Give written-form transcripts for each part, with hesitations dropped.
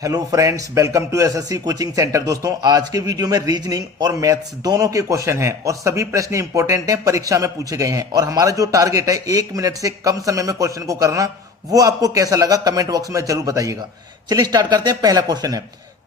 Hello friends, welcome to SSC coaching centre. दोस्तों, आज के वीडियो में रीजनिंग और मैथ्स दोनों के क्वेश्चन हैं और सभी प्रश्न इंपॉर्टेंट हैं, परीक्षा में पूछे गए हैं। और हमारा जो टारगेट है 1 मिनट से कम समय में क्वेश्चन को करना, वो आपको कैसा लगा कमेंट बॉक्स में जरूर बताइएगा। चलिए स्टार्ट करते हैं। पहला क्वेश्चन है,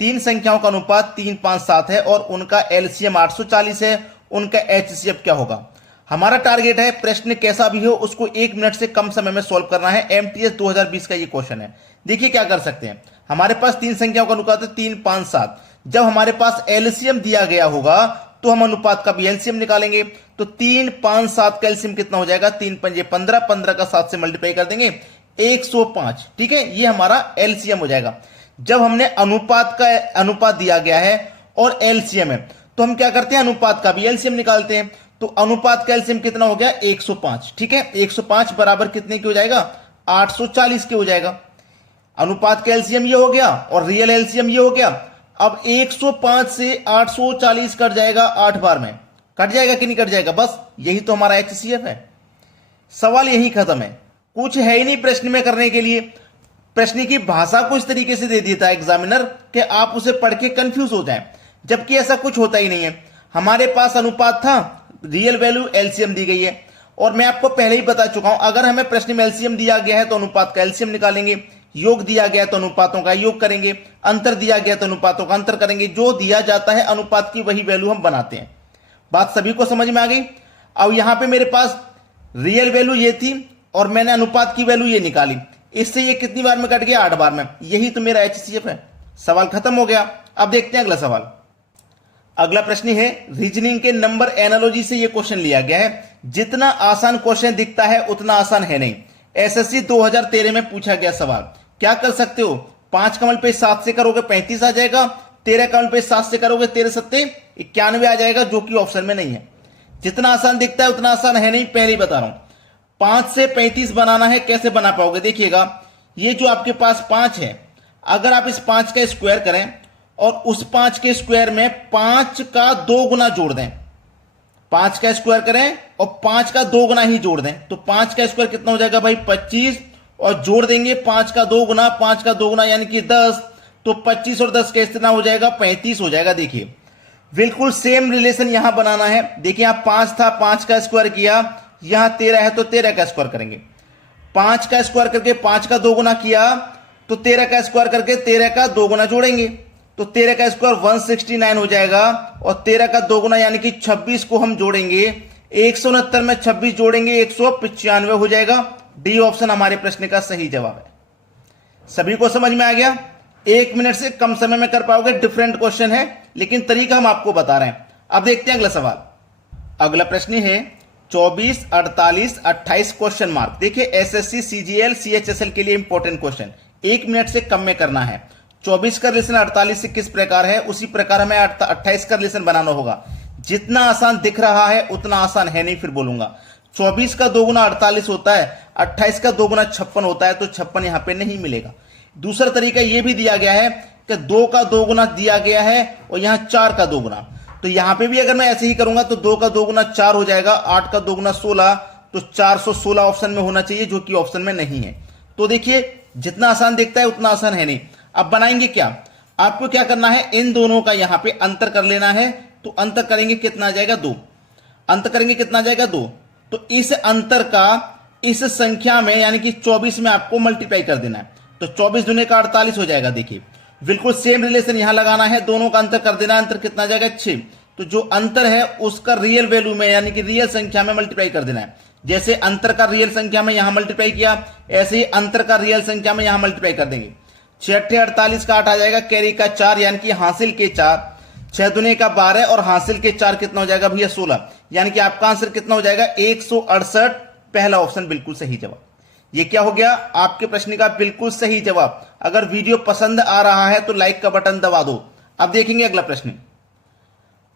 तीन संख्याओं का अनुपात 3, 5, 7 है और उनका एलसीएम 840 है, उनका एचसीएफ क्या होगा। हमारा टारगेट है प्रश्न कैसा भी हो उसको 1 मिनट से कम समय में सॉल्व करना है। एमटीएस 2020 का ये क्वेश्चन है। देखिए क्या कर सकते हैं। हमारे पास तीन संख्याओं का अनुपात है 3, 5, 7। जब हमारे पास एलसीएम दिया गया होगा तो हम अनुपात का भी एलसीएम निकालेंगे। तो 3, 5, 7 का एलसीएम कितना हो जाएगा, 3 पंजे 15, 15 का 7 से मल्टीप्लाई कर देंगे 105। ठीक है, ये हमारा एलसीएम हो जाएगा। जब हमने अनुपात दिया गया है और एलसीएम है तो हम क्या करते हैं, अनुपात का भी एलसीएम निकालते हैं। तो अनुपात का एलसीएम कितना हो गया, 105। ठीक है, 105 बराबर कितने के हो जाएगा, 840 के हो जाएगा। अनुपात का एलसीएम ये हो गया और रियल एलसीएम ये हो गया। अब 105 से 840 कट जाएगा 8 बार में, कट जाएगा कि नहीं कट जाएगा, बस यही तो हमारा एचसीएफ है। सवाल यही खत्म है, कुछ है ही नहीं प्रश्न में करने के लिए। प्रश्न की भाषा को इस तरीके से दे देता है एग्जामिनर कि आप उसे पढ़ के कंफ्यूज हो जाएं, जबकि ऐसा कुछ होता ही नहीं है। हमारे पास अनुपात था, रियल वैल्यू एलसीएम दी गई है और मैं आपको पहले ही बता चुका हूं, अगर हमें प्रश्न में एलसीएम दिया गया है तो अनुपात का एलसीएम निकालेंगे, योग दिया गया तो अनुपातों का योग करेंगे, अंतर दिया गया तो अनुपातों का अंतर करेंगे। जो दिया जाता है अनुपात की वही वैल्यू हम बनाते हैं। बात सभी को समझ में आ गई। अब यहां पे मेरे पास रियल वैल्यू ये थी और मैंने अनुपात की वैल्यू ये निकाली, इससे ये कितनी बार में कट गया, 8 बार में। यही तो मेरा एचसीएफ है। सवाल खत्म हो गया। अब देखते हैं अगला सवाल। अगला प्रश्न है, रीजनिंग के नंबर एनालॉजी से यह क्वेश्चन लिया गया है। जितना आसान क्वेश्चन दिखता है उतना आसान है नहीं। एसएससी 2013 में पूछा गया सवाल। क्या कर सकते हो, 5 कमल पे 7 से करोगे 35 आ जाएगा, 13 कमल पे 7 से करोगे 13 सत्ते 91 आ जाएगा, जो कि ऑप्शन में नहीं है। जितना आसान दिखता है उतना आसान है नहीं, पहले ही बता रहा हूं। 5 से 35 बनाना है, कैसे बना पाओगे, देखिएगा। ये जो आपके पास 5 है, अगर आप इस 5 का स्क्वायर करें और उस 5 के स्क्वायर में 5 का 2 गुना जोड़ दें, 5 का स्क्वायर करें और 5 का 2 गुना ही जोड़ दें, तो 5 का स्क्वायर कितना हो जाएगा भाई, 25, और जोड़ देंगे 5 का 2 गुना, 5 का 2 गुना यानी कि 10, तो 25 और 10 का कितना हो जाएगा, 35 हो जाएगा। देखिए बिल्कुल सेम रिलेशन यहां बनाना है। देखिए यहां 5 था, 5 का स्क्वायर किया, यहां 13 है तो 13 का स्क्वायर करेंगे। 5 का स्क्वायर करके 5 का 2 गुना किया तो 13 का स्क्वायर करके 13 का 2 गुना जोड़ेंगे, तो 13 का स्क्वायर 169 हो जाएगा और 13 का 2 गुना यानी कि 26 को हम जोड़ेंगे, 169 में 26 जोड़ेंगे 195 हो जाएगा। डी ऑप्शन हमारे प्रश्न का सही जवाब है। सभी को समझ में आ गया। 1 मिनट से कम समय में कर पाओगे, डिफरेंट क्वेश्चन है लेकिन तरीका हम आपको बता रहे हैं। अब देखते हैं अगला सवाल। अगला प्रश्न है 24, 48, 28 क्वेश्चन मार्क। देखिए एसएससी, सीजीएल, सीएचएसएल के लिए इंपॉर्टेंट क्वेश्चन 1 मिनट से कम में करना है। 24 का रिलेशन 48 से किस प्रकार है, उसी प्रकार हमें 28 का रिलेशन बनाना होगा। जितना आसान दिख रहा है उतना आसान है नहीं, फिर बोलूंगा। 24 का 2 गुना 48 होता है, 28 का 2 गुना 56 होता है, तो 56 यहां पे नहीं मिलेगा। दूसरा तरीका यह भी दिया गया है कि 2 का 2 गुना दिया गया है और यहां 4 का 2 गुना, तो यहां पे भी अगर मैं ऐसे ही करूंगा तो 2 का 2 गुना 4 हो जाएगा, 8 का 2 गुना 16, तो 416 ऑप्शन में होना चाहिए, जो कि ऑप्शन में नहीं है। तो देखिए जितना आसान दिखता है उतना आसान है नहीं। अब बनाएंगे क्या, आपको क्या करना है, इन दोनों का यहां पे अंतर कर लेना है। तो अंतर करेंगे कितना आ जाएगा, 2। अंतर करेंगे कितना आ जाएगा, 2। तो इस अंतर का इस संख्या में यानी कि 24 में आपको मल्टीप्लाई कर देना है, तो 24 दूने का 48 हो जाएगा। देखिए बिल्कुल सेम रिलेशन यहां लगाना है, दोनों का अंतर कर देना है। अंतर कितना आ जाएगा, 6। तो जो अंतर है उसका रियल वैल्यू में यानी कि रियल संख्या में मल्टीप्लाई कर देना है। जैसे अंतर का रियल संख्या में यहां मल्टीप्लाई किया, ऐसे ही अंतर का रियल संख्या में यहां मल्टीप्लाई कर देंगे। 6 48 का 8 आ जाएगा, कैरी का 4 यानी कि हासिल के 4, 6 दूने का 12 और हासिल के 4 कितना हो जाएगा भैया, 16, यानी कि आपका आंसर कितना हो जाएगा, 168। पहला ऑप्शन बिल्कुल सही जवाब। ये क्या हो गया, आपके प्रश्न का बिल्कुल सही जवाब। अगर वीडियो पसंद आ रहा है तो लाइक का बटन दबा दो। अब देखेंगे अगला प्रश्न।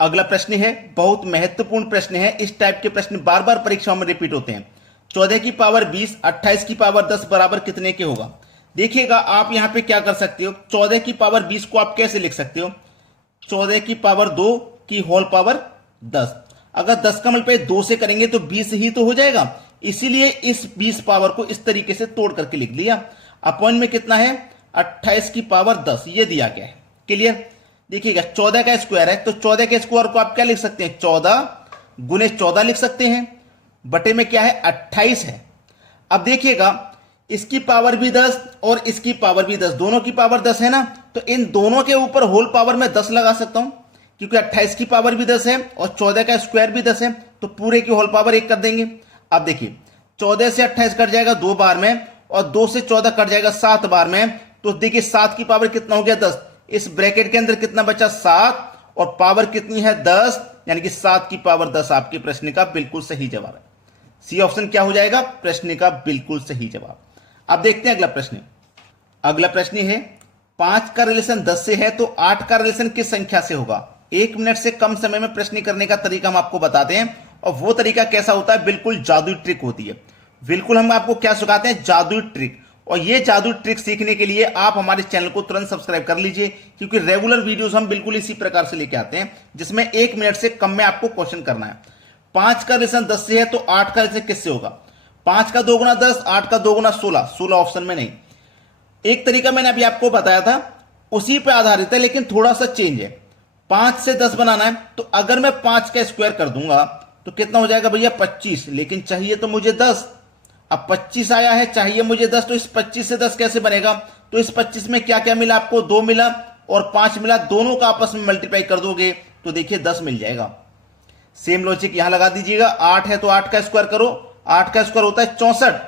अगला प्रश्न है बहुत महत्वपूर्ण प्रश्न है। इस टाइप के प्रश्न बार बार परीक्षाओं में रिपीट होते हैं। 14 की पावर 20, 28 की पावर 10 बराबर कितने के होगा। देखिएगा आप यहां पे क्या कर सकते हो, 14 की पावर 20 को आप कैसे लिख सकते हो, 14 की पावर 2 की होल पावर 10। अगर 10 का मल्टीप्लाई 2 से करेंगे तो 20 ही तो हो जाएगा, इसीलिए इस 20 पावर को इस तरीके से तोड़ करके लिख लिया। अपॉइंट में कितना है, 28 की पावर 10 ये दिया गया है। क्लियर? देखिएगा 14 का स्क्वायर है तो 14 के स्क्वायर को आप क्या लिख सकते हैं, 14 गुने 14 लिख सकते हैं, बटे में क्या है 28 है। अब देखिएगा इसकी पावर भी 10 और इसकी पावर भी 10, दोनों की पावर 10 है ना, तो इन दोनों के ऊपर होल पावर में 10 लगा सकता हूं क्योंकि 28 की पावर भी 10 है और 14 का स्क्वायर भी 10 है, तो पूरे की होल पावर 1 कर देंगे। अब देखिए 14 से 28 कट जाएगा 2 बार में और 2 से 14 कट जाएगा 7 बार में, तो देखिए 7 की पावर कितना हो गया 10, इस ब्रैकेट के अंदर कितना बचा 7 और पावर कितनी है 10, यानी कि 7 की पावर 10 आपके प्रश्न का बिल्कुल सही जवाब है। सी ऑप्शन क्या हो जाएगा, प्रश्न का बिल्कुल सही जवाब। अब देखते हैं अगला प्रश्न। अगला प्रश्न है 5 का रिलेशन 10 से है तो 8 का रिलेशन किस संख्या से होगा। 1 मिनट से कम समय में प्रश्न करने का तरीका हम आपको बताते हैं और वो तरीका कैसा होता है, बिल्कुल जादुई ट्रिक होती है। बिल्कुल हम आपको क्या सिखाते हैं, जादुई ट्रिक। और ये जादुई ट्रिक सीखने के लिए आप हमारे चैनल को तुरंत सब्सक्राइब कर लीजिए क्योंकि रेगुलर वीडियोस हम बिल्कुल इसी प्रकार से लेके आते हैं जिसमें 1 मिनट से कम में आपको क्वेश्चन करना है। 5 का रिलेशन 10 से है तो 8 का रिलेशन किससे होगा। 5 का 2 गुना 10, 8 का 2 गुना 16, 16 ऑप्शन में नहीं। एक तरीका मैंने अभी आपको बताया था उसी पे आधारित है लेकिन थोड़ा सा चेंज है। 5 से 10 बनाना है तो अगर मैं 5 का स्क्वायर कर दूंगा तो कितना हो जाएगा भैया 25, लेकिन चाहिए तो मुझे 10। अब 25 आया है, चाहिए मुझे 10, तो इस 25 से 10 कैसे बनेगा, तो इस 25 में क्या क्या मिला आपको, 2 मिला और 5 मिला, दोनों का आपस में मल्टीप्लाई कर दोगे तो देखिए 10 मिल जाएगा। सेम लॉजिक यहां लगा दीजिएगा। 8 है तो 8 का स्क्वायर करो, 8 का स्क्वायर होता है 64।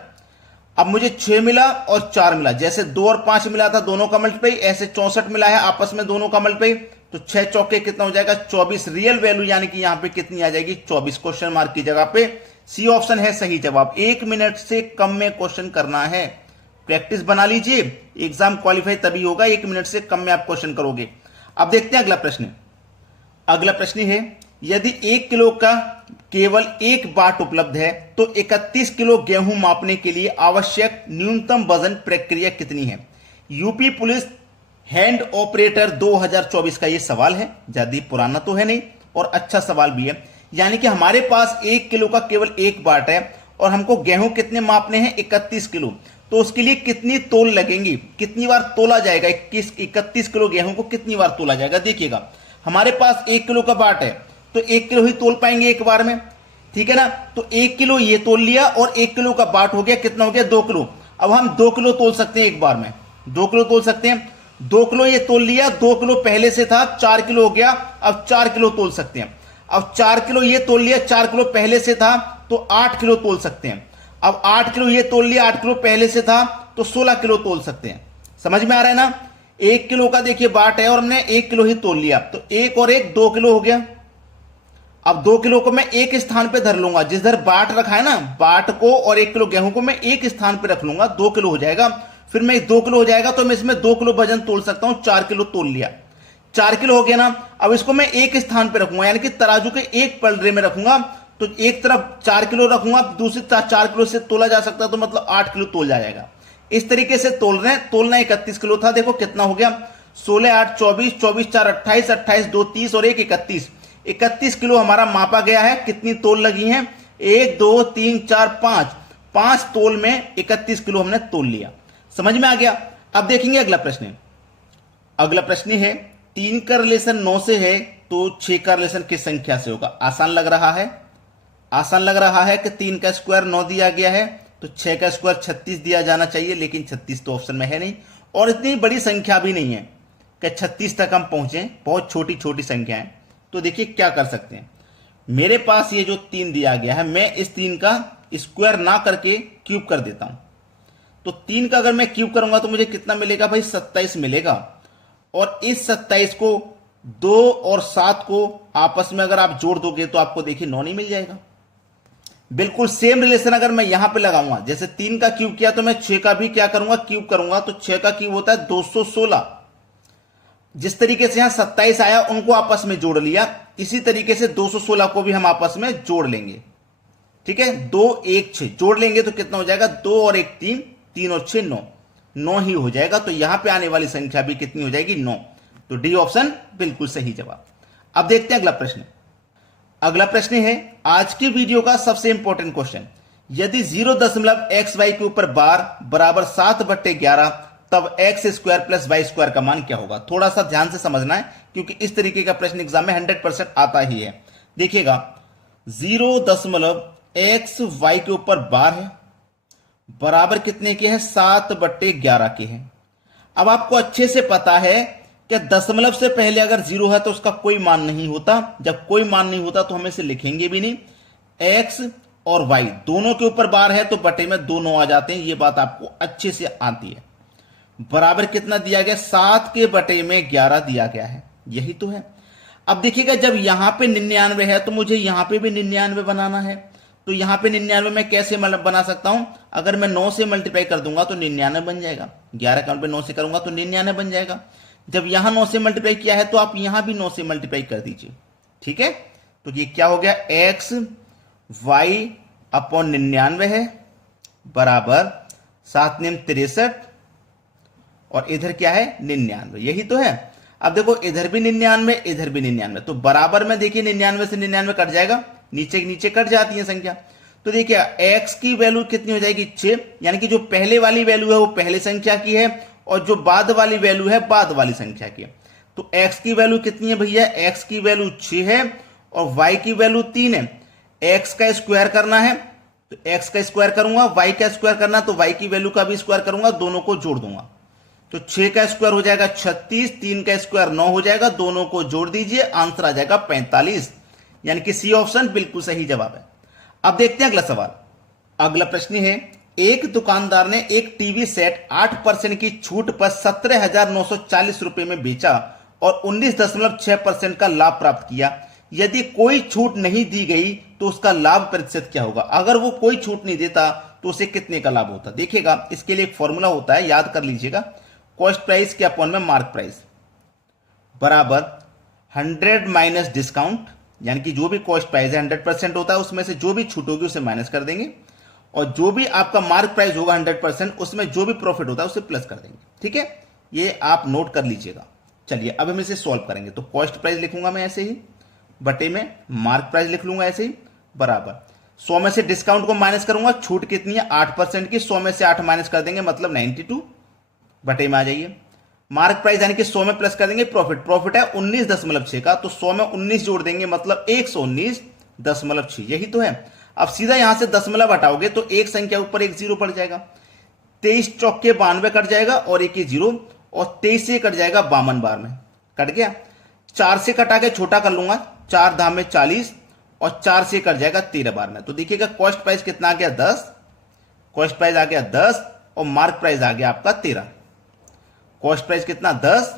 अब मुझे 6 मिला और 4 मिला, जैसे 2 और 5 मिला था दोनों का मल्टीप्लाई, ऐसे 64 मिला है आपस में दोनों का मल्टीप्लाई, तो 6 चौके कितना हो जाएगा 24। रियल वैल्यू यानी कि यहां पे कितनी आ जाएगी 24, क्वेश्चन मार्क की जगह पे सी ऑप्शन है सही जवाब। 1 मिनट से कम में क्वेश्चन करना है, प्रैक्टिस बना लीजिए, एग्जाम क्वालिफाई तभी होगा 1 मिनट से कम में आप क्वेश्चन करोगे। अब देखते हैं अगला प्रश्न। अगला प्रश्न है यदि 1 किलो का केवल 1 बाट उपलब्ध है तो 31 किलो गेहूं मापने के लिए आवश्यक न्यूनतम वजन प्रक्रिया कितनी है। यूपी पुलिस हैंड ऑपरेटर 2024 का यह सवाल है, ज्यादा पुराना तो है नहीं और अच्छा सवाल भी है। यानी कि हमारे पास 1 किलो का केवल 1 बाट है और हमको गेहूं कितने मापने हैं 31 किलो, तो उसके लिए कितनी तोल लगेंगी, कितनी बार तोला जाएगा, 31 किलो गेहूं को कितनी बार तोला जाएगा। देखिएगा हमारे पास 1 किलो का बाट है तो 1 किलो ही तोल पाएंगे एक बार में, ठीक है ना। तो 1 किलो ये तोल लिया और 1 किलो का बाट हो गया, कितना हो गया 2 किलो। अब हम 2 किलो तोल सकते हैं एक बार में, 2 किलो तोल सकते हैं। 2 किलो ये तोल लिया, 2 किलो पहले से था 4 किलो हो गया, अब 4 किलो तोल सकते हैं। अब 4 किलो ये तोल लिया, 4 किलो पहले से था तो 8 किलो तोल सकते हैं। अब 8 किलो ये तोल लिया, 8 किलो पहले से था तो 16 किलो तोल सकते हैं। समझ में आ रहा है ना। 1 किलो का देखिए बाट है और हमने 1 किलो ही तोल लिया, तो 1 और 1 2 किलो हो गया। अब 2 किलो को मैं एक स्थान पे धर लूंगा, जिधर बाट रखा है ना, बाट को और 1 किलो गेहूं को मैं एक स्थान पे रख लूंगा, 2 किलो हो जाएगा। फिर मैं 2 किलो हो जाएगा तो मैं इसमें 2 किलो वजन तोल सकता हूं, 4 किलो तोल लिया, 4 किलो हो गया ना। अब इसको मैं एक स्थान पे रखूंगा, यानी कि तराजू के एक पलड़े में रखूंगा, तो एक तरफ 4 किलो रखूंगा, दूसरी तरफ 4 किलो से तोला जा सकता है, तो मतलब 8 किलो तोल जाएगा। इस तरीके से तोल रहे हैं। तोलना 31 किलो था, देखो कितना हो गया 16 8 24, 24 4 28, 28 2 30 और 1 31, 31 किलो हमारा मापा गया है। कितनी तोल लगी है 1 2 3 4 5 तोल में 31 किलो हमने तोल लिया। समझ में आ गया। अब देखेंगे अगला प्रश्न। अगला प्रश्न है 3 का रिलेशन 9 से है तो 6 का रिलेशन किस संख्या से होगा। आसान लग रहा है, आसान लग रहा है कि 3 का स्क्वायर 9 दिया गया है तो 6 का स्क्वायर 36 दिया जाना चाहिए, लेकिन 36 तो ऑप्शन में है नहीं और इतनी बड़ी संख्या भी नहीं है कि 36 तक हम पहुंचे, बहुत छोटी छोटी संख्या है। तो देखिए क्या कर सकते हैं, मेरे पास ये जो 3 दिया गया है, मैं इस 3 का स्क्वायर ना करके क्यूब कर देता हूं। तो 3 का अगर मैं क्यूब करूंगा तो मुझे कितना मिलेगा भाई 27 मिलेगा। और इस 27 को 2 और 7 को आपस में अगर आप जोड़ दोगे तो आपको देखिए 9 नहीं मिल जाएगा। बिल्कुल सेम रिलेशन अगर मैं यहां पे लगाऊंगा, जैसे 3 का क्यूब किया तो मैं 6 का भी क्या करूंगा क्यूब करूंगा, तो 6 का क्यूब होता है 216। जिस तरीके से यहां 27 आया उनको आपस में जोड़ लिया, इसी तरीके से 216 को भी हम आपस में जोड़ लेंगे। ठीक है, 2 1 6 जोड़ लेंगे तो कितना हो जाएगा 2 और 1 3, 3 और 6 9, 9 ही हो जाएगा। तो यहां पे आने वाली संख्या भी कितनी हो जाएगी 9। तो डी ऑप्शन बिल्कुल सही जवाब। अब देखते हैं अगला प्रश्न। अगला प्रश्न है आज की वीडियो का सबसे इंपॉर्टेंट क्वेश्चन। यदि 0.xy के ऊपर बार बराबर 7/11, तब X square plus Y square का मान क्या होगा। थोड़ा सा ध्यान से समझना है क्योंकि इस तरीके का प्रश्न एग्जाम में 100% आता ही है। देखिएगा 0.x वाई के ऊपर बार है, बराबर कितने के हैं 7/11 के हैं। अब आपको अच्छे से पता है कि दशमलव से पहले अगर 0 है तो उसका कोई मान नहीं होता। जब कोई मान नहीं होता तो हम इसे लिखेंगे भी नहीं। x और y दोनों के ऊपर बार है तो बटे में दोनों आ जाते हैं, ये बात आपको अच्छे से आती है। बराबर कितना दिया गया 7 के बटे में 11 दिया गया है, यही तो है। अब देखिएगा जब यहां पे 99 है तो मुझे यहां पे भी 99 बनाना है। तो यहां पे 99 में कैसे बना सकता हूं, अगर मैं 9 से मल्टीप्लाई कर दूंगा तो 99 बन जाएगा। 11 काउंट पे 9 से करूंगा तो 99 बन जाएगा। जब यहां 9 से मल्टीप्लाई किया है तो आप यहां भी 9 से मल्टीप्लाई कर दीजिए, ठीक है। तो ये क्या हो गया x y अपॉन 99 है बराबर 7 9 63 और इधर क्या है 99, यही तो है। अब देखो इधर भी 99 इधर भी 99, तो बराबर में देखिए 99 से 99 कट जाएगा, नीचे नीचे कट जाती है संख्या। तो देखिए x की वैल्यू कितनी हो जाएगी 6, यानी कि जो पहले वाली वैल्यू है वो पहले संख्या की है और जो बाद वाली वैल्यू है बाद वाली संख्या की है। तो x की वैल्यू कितनी है भैया, x की वैल्यू 6 है और y की वैल्यू 3 है। x का स्क्वायर करना है तो x का स्क्वायर करूंगा, y का स्क्वायर करना तो y की वैल्यू का भी स्क्वायर करूंगा, दोनों को जोड़ दूंगा। तो 6 का स्क्वायर हो जाएगा 36, 3 का स्क्वायर 9 हो जाएगा, दोनों को जोड़ दीजिए, आंसर आ जाएगा 45, यानी कि सी ऑप्शन बिल्कुल सही जवाब है। अब देखते हैं अगला सवाल। अगला प्रश्न है, एक दुकानदार ने एक टीवी सेट 8% की छूट पर 17,940 रुपए में बेचा और 19.6% का लाभ प्राप्त किया। यदि कोई छूट नहीं दी गई तो उसका लाभ प्रतिशत क्या होगा। अगर वो कोई छूट नहीं देता तो उसे कितने का लाभ होता। देखिएगा इसके लिए एक फॉर्मूला होता है, याद कर लीजिएगा। कॉस्ट प्राइस के अपॉन में मार्क प्राइस बराबर 100 माइनस डिस्काउंट, यानी कि जो भी कॉस्ट प्राइस है 100% होता है, उसमें से जो भी छूट होगी उसे माइनस कर देंगे और जो भी आपका मार्क प्राइस होगा 100% उसमें जो भी प्रॉफिट होता है उसे प्लस कर देंगे, ठीक है। ये आप नोट कर लीजिएगा। चलिए अब हम इसे सॉल्व करेंगे। तो कॉस्ट प्राइस लिखूंगा मैं ऐसे ही, बटे में मार्क प्राइस लिख लूंगा ऐसे ही, बराबर 100 में से डिस्काउंट को माइनस करूंगा, छूट कितनी है 8% की, 100 में से 8 माइनस कर देंगे मतलब 92, बटे में आ जाइए। मार्क प्राइस यानी कि 100 में प्लस कर देंगे प्रॉफिट है 19.6 का, तो 100 में 19 जोड़ देंगे मतलब 119.6, यही तो है। अब सीधा यहां से दशमलव हटाओगे तो एक संख्या ऊपर एक जीरो पड़ जाएगा, 23 चौके 92 कट जाएगा और एक ही जीरो, और 23 से कट जाएगा 52 बार में, कट गया। 4 से कटा के छोटा कर लूंगा, 4 धाम में 40 और 4 से कट जाएगा 13 बार में। तो देखिएगा कॉस्ट प्राइस कितना आ गया 10, कॉस्ट प्राइस आ गया 10 और मार्क प्राइस आ गया आपका 13। कॉस्ट प्राइस कितना 10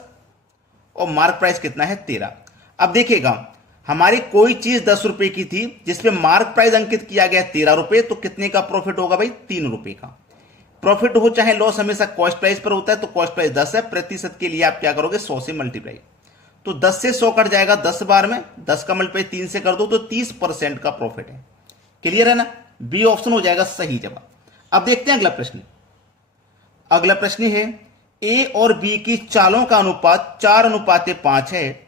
और मार्क प्राइस कितना है 13। अब देखिएगा हमारी कोई चीज 10 रुपए की थी जिसपे मार्क प्राइस अंकित किया गया 13 रुपए, तो कितने का प्रॉफिट होगा भाई 3 रुपए का प्रॉफिट हो चाहे लॉस, हमेशा कॉस्ट प्राइस पर होता है। तो कॉस्ट प्राइस 10 है, प्रतिशत के लिए आप क्या करोगे 100 से मल्टीप्लाई, तो 10 से 100 कट जाएगा 10 बार में, 10 का मल्टीप्लाई 3 से कर दो तो 30% का प्रॉफिट है। क्लियर है ना, बी ऑप्शन हो जाएगा सही जवाब। अब देखते हैं अगला प्रश्न। अगला प्रश्न है, ए और बी की चालों का अनुपात 4:5 है,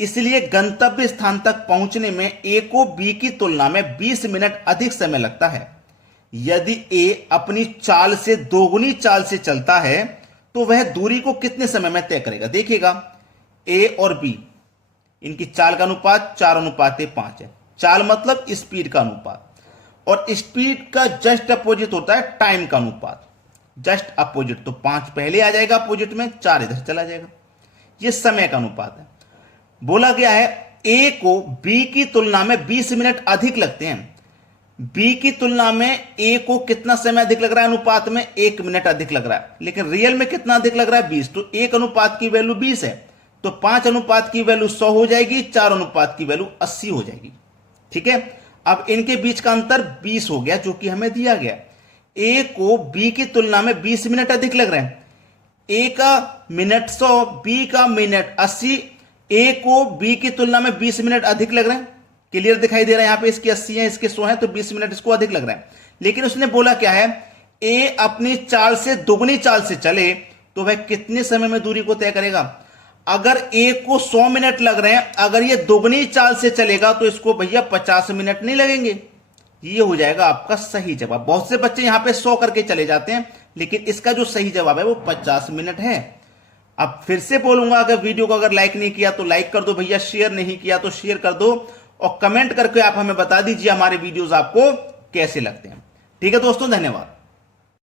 इसलिए गंतव्य स्थान तक पहुंचने में ए को बी की तुलना में 20 मिनट अधिक समय लगता है। यदि ए अपनी चाल से दोगुनी चाल से चलता है तो वह दूरी को कितने समय में तय करेगा। देखिएगा ए और बी इनकी चाल का अनुपात 4:5 है। चाल मतलब स्पीड का अनुपात, और स्पीड का जस्ट अपोजिट होता है टाइम का अनुपात, जस्ट अपोजिट। तो 5 पहले आ जाएगा अपोजिट में, 4 इधर चला जाएगा, यह समय का अनुपात है। बोला गया है ए को बी की तुलना में 20 मिनट अधिक लगते हैं। बी की तुलना में ए को कितना समय अधिक लग रहा है अनुपात में, 1 मिनट अधिक लग रहा है, लेकिन रियल में कितना अधिक लग रहा है 20। तो 1 अनुपात की वैल्यू 20 है, तो 5 अनुपात की वैल्यू 100 हो जाएगी, 4 अनुपात की वैल्यू 80 हो जाएगी, ठीक है। अब इनके बीच का अंतर 20 हो गया जो कि हमें दिया गया। ए को बी की तुलना में 20 मिनट अधिक लग रहे हैं, ए का मिनट 100, बी का मिनट 80, ए को बी की तुलना में 20 मिनट अधिक लग रहे हैं। क्लियर दिखाई दे रहा है, यहां पे इसकी 80 है इसके 100 है, तो 20 मिनट इसको अधिक लग रहा है। लेकिन उसने बोला क्या है, ए अपनी चाल से दोगुनी चाल से चले तो वह कितने समय में दूरी को तय करेगा। अगर ए को 100 मिनट लग रहे हैं, अगर ये दोगुनी चाल से चलेगा तो इसको भैया 50 मिनट नहीं लगेंगे। ये हो जाएगा आपका सही जवाब। बहुत से बच्चे यहां पे 100 करके चले जाते हैं, लेकिन इसका जो सही जवाब है वो 50 मिनट है। अब फिर से बोलूंगा, अगर वीडियो को अगर लाइक नहीं किया तो लाइक कर दो भैया, शेयर नहीं किया तो शेयर कर दो, और कमेंट करके आप हमें बता दीजिए हमारे वीडियोस आपको कैसे लगते हैं। ठीक है दोस्तों, धन्यवाद।